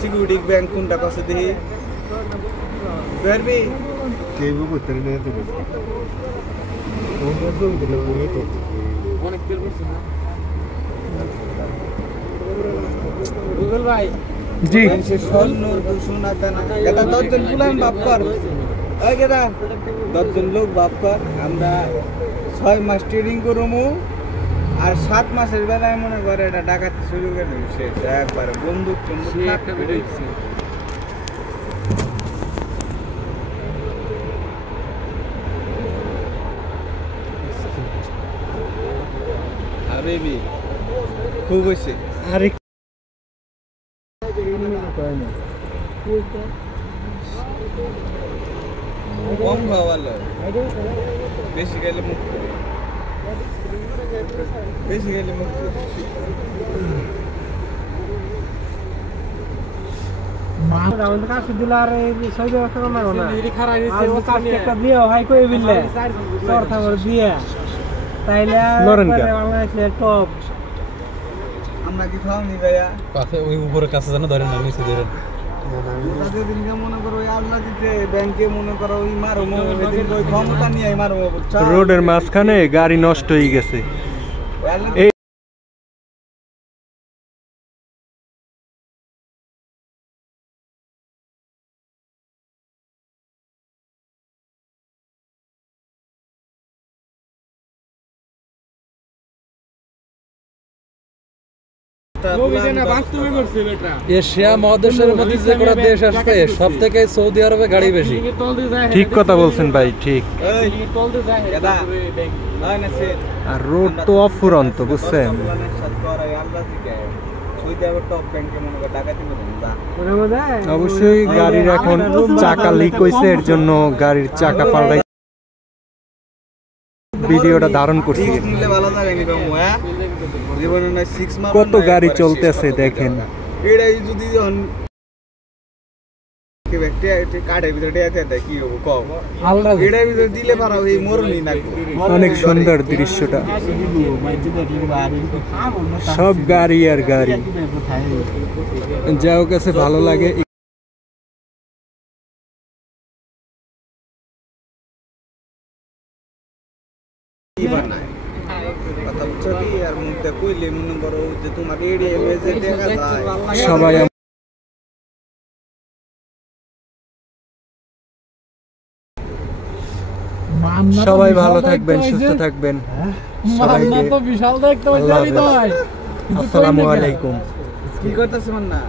security bank কোনটা কষ্ট দেখি বেরবি কেবো করতে না তো অনেক তেল পড়ছে না গুগল ভাই জি সে স্বর্ণ সোনা দানা এটা 10 জন পুলান বাপ কর ওই গেদা 10 জন লোক বাপ কর আমরা 6 মাস ট্রেনিং করমু আর 7 মাসের বেলায় মনে করে এটা ডাকাতি শুরু করে দেবে সে একবার বন্দুক একটা ভিডিও দিচ্ছে আরে বি খুব হইছে আরে কম খাওয়ালো বেশি গেলে মুখ বেশি গেলে মুখ আমাদের কাছে দিলে আর সৌদি ব্যবস্থা করবো না একটা দিয়ে ভাই কই বিললে দিয়ে তাইলে বাংলাদেশের টপ আমরা কি খাওয়ানি ভাইয়া পাশে ওই উপরের কাছে জানো ধরেন না নিচে ধরেন দিনকে মনে করো ওই আল্লাহ দিতে ব্যাংকে মনে করো ওই মারো এদিন ওই ক্ষমতা নিয়ে মারো রোডের মাঝখানে গাড়ি নষ্ট হয়ে গেছে এশিয়া মহাদেশের মধ্যে যে কোনো দেশ আসছে সব থেকে সৌদি আরবে গাড়ি বেশি ঠিক কথা বলছেন ভাই ঠিক আর রোড তো অফুরন্ত বুঝছেন অবশ্যই গাড়ির এখন চাকা লিক হয়েছে এর জন্য গাড়ির চাকা পাল্টাই ভিডিওটা ধারণ করছি কত গাড়ি চলতেছে দেখেন অনেক সুন্দর দৃশ্যটা সব গাড়ি আর গাড়ি যাও কাছে ভালো লাগে সবাই সবাই ভালো থাকবেন সুস্থ থাকবেন সবাইকে আসসালামু আলাইকুম কি করতেছে না